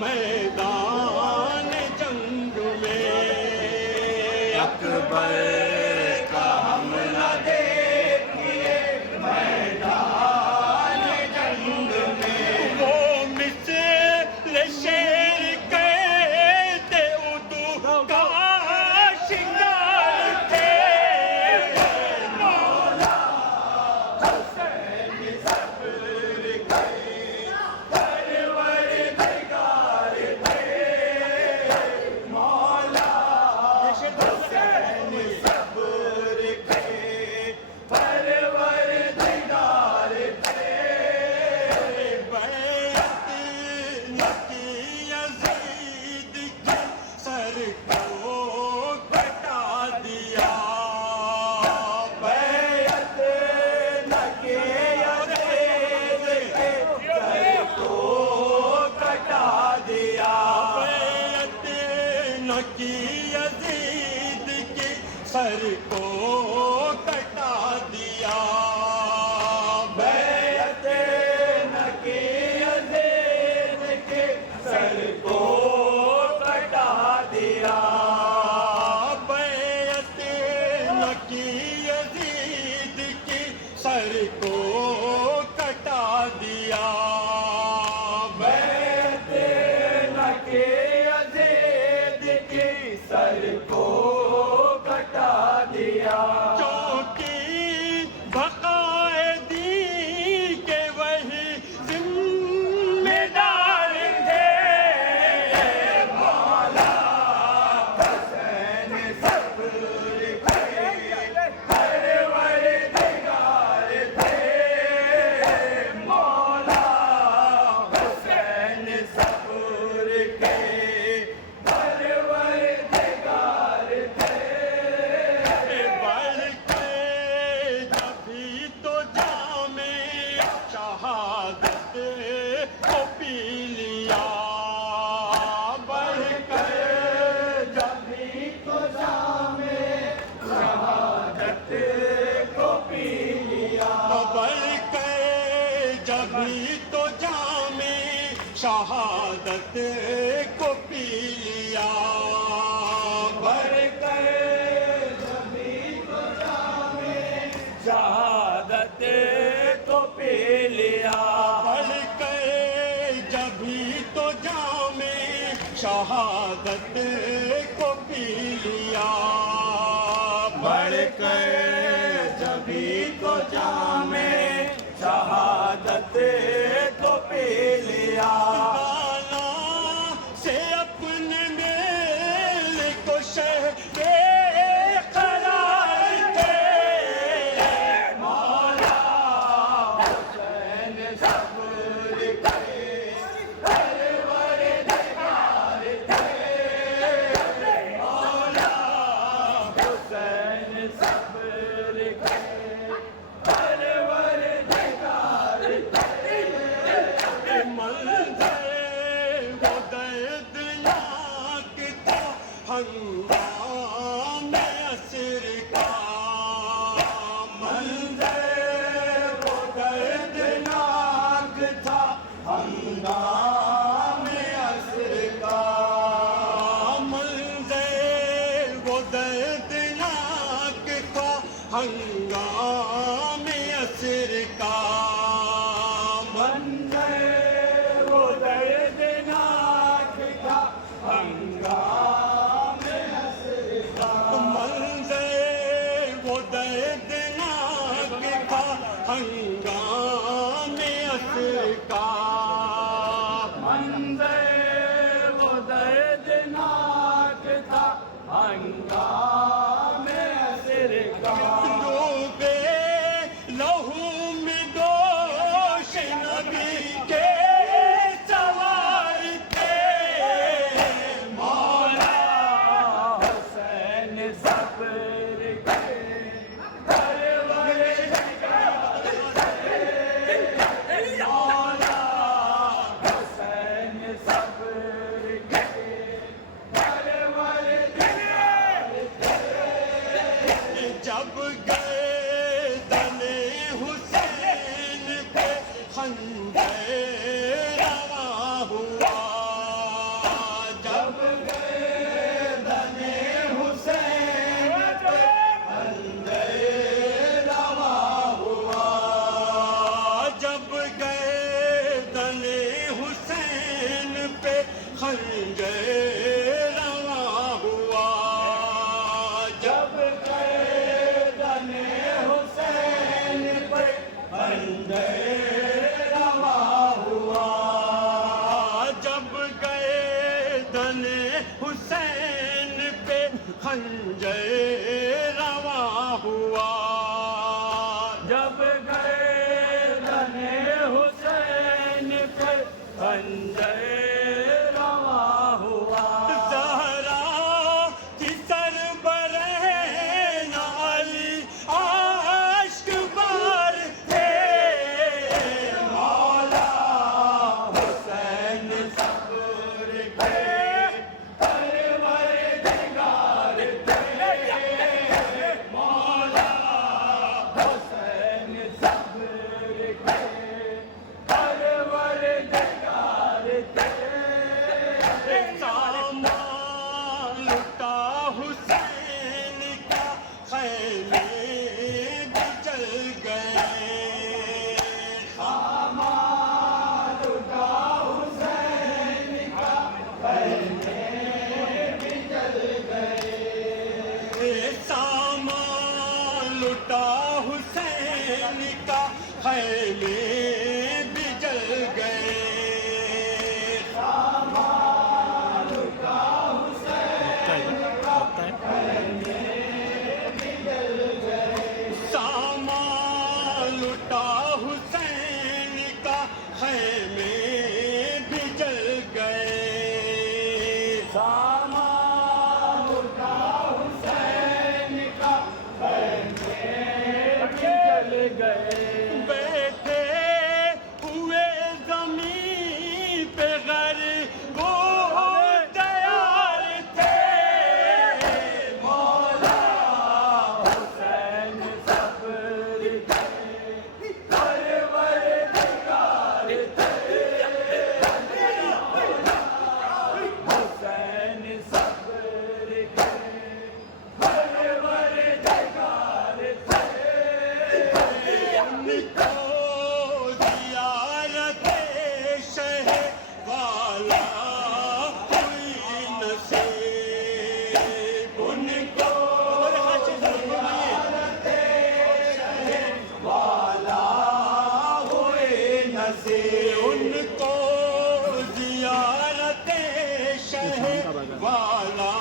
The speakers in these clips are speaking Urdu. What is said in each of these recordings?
میدان جنگ میں اکبر کا حملہ دیکھیے میدان جنگ میں وہ مثل شیر کہتے اردو کا شکار تھے مولا حسین صبر کے پروردگار تھے مولا حسین صبر کے پروردگار تھے بیعت نہ کی یزید کے سر کو کٹا دیا بیعت نہ کی یزید کے سر کو کٹا دیا بیعت نہ کی یزید کے سر کو کٹا دیا بیعت نہ کی یزید کے سر کو کٹا دیا بیعت نہ کی یزید کے سر کو کٹا دیا بیعت نہ کی یزید کے سر کو کٹا دیا چونکہ بقائے دین کے وہی ذمہ دار تھے مولا حسین صبر کے پروردگار تھے مولا حسین صبر کے پروردگار تھے بلکہ جبھی تو جام شہادت کو پی لیا بلکہ جبھی تو جام شہادت کو پی لیا بلکہ جبھی تو جام شہادت کو پی لیا بلکہ جبھی تو جام شہادت کو پی لیا بلکہ جبھی تو جام شہادت کو پی لیا بڑھ کر جبھی تو جام شہادت کو پی لیا سے اپنے میل کو شہر قرار تھے مولا حسین صبر کے پروردگار تھے مولا حسین صبر کے پروردگار تھے منظر خنجر رواں ہوا جب گردن حسین پہ خنجر رواں ہوا جب گردن حسین پہ خنجر رواں ہوا جب گردن حسین پہ خنجر رواں ہوا زہرا کی سربرہن علی عاشق بار تھے مولا حسین صبر کے پروردگار تھے مولا حسین صبر کے پروردگار تھے سامان لٹا حسین کا خیمے بھی جل گئے سامان لٹا حسین کا خیمے بھی جل گئے سامان لٹا حسین کا خیمے بھی جل گئے سامان لٹا حسین کا خیمے بھی جل گئے سامان لٹا حسین کا خیمے بھی جل گئے سامان لٹا حسین کا خیمے بھی جل گئے بیٹھے ہوئے زمین پہ غریب وہ تیار تھے مولا حسین صبر کے پروردگار تھے حسین صبر کے پروردگار تھے ان کو زیارت شہ والا ہوئی نصیب ان کو زیارت شہ والا ہوئے نصیب ان کو زیارت شہ والا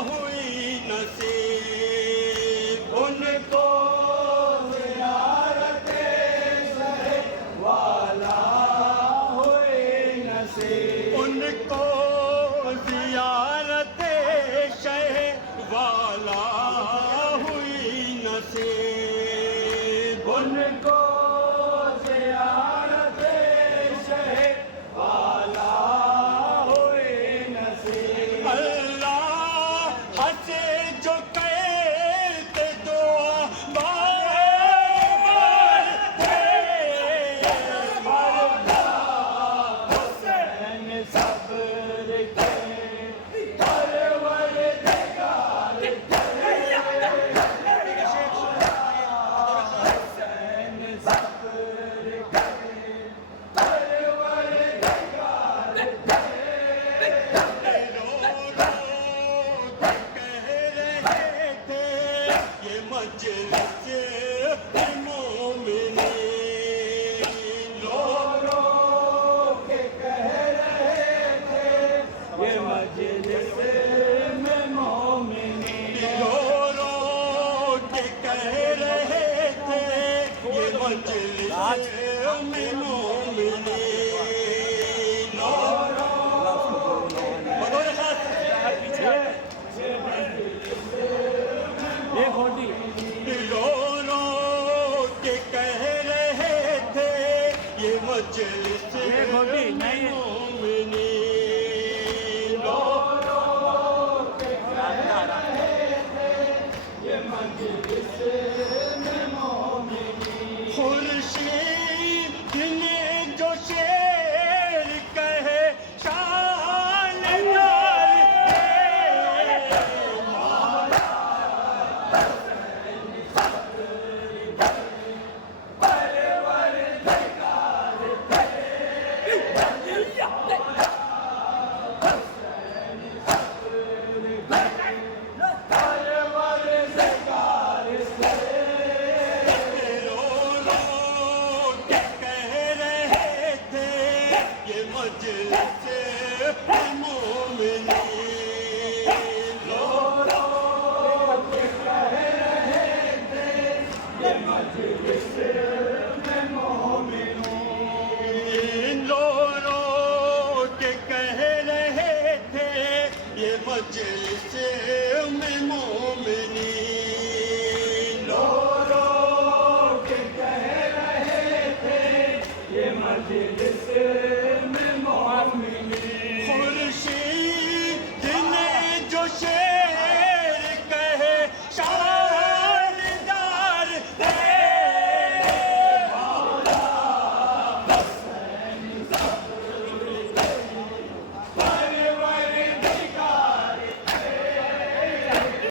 ہوئی نصیب ان کو زیارت شہ والا ہوئے نصیب ان کو زیارت شہ والا ہوئی نصیب ان کو زیارت شہ والا ہوئے نصیب اللہ ہنسے جو کہتے دعا بار تھے حسین صبر کے پروردگار تھے حسین صبر کے پروردگار تھے رو رو کے کہہ رہے تھے یہ مجلس مومنین رو رو کے کہہ رہے تھے یہ نہیں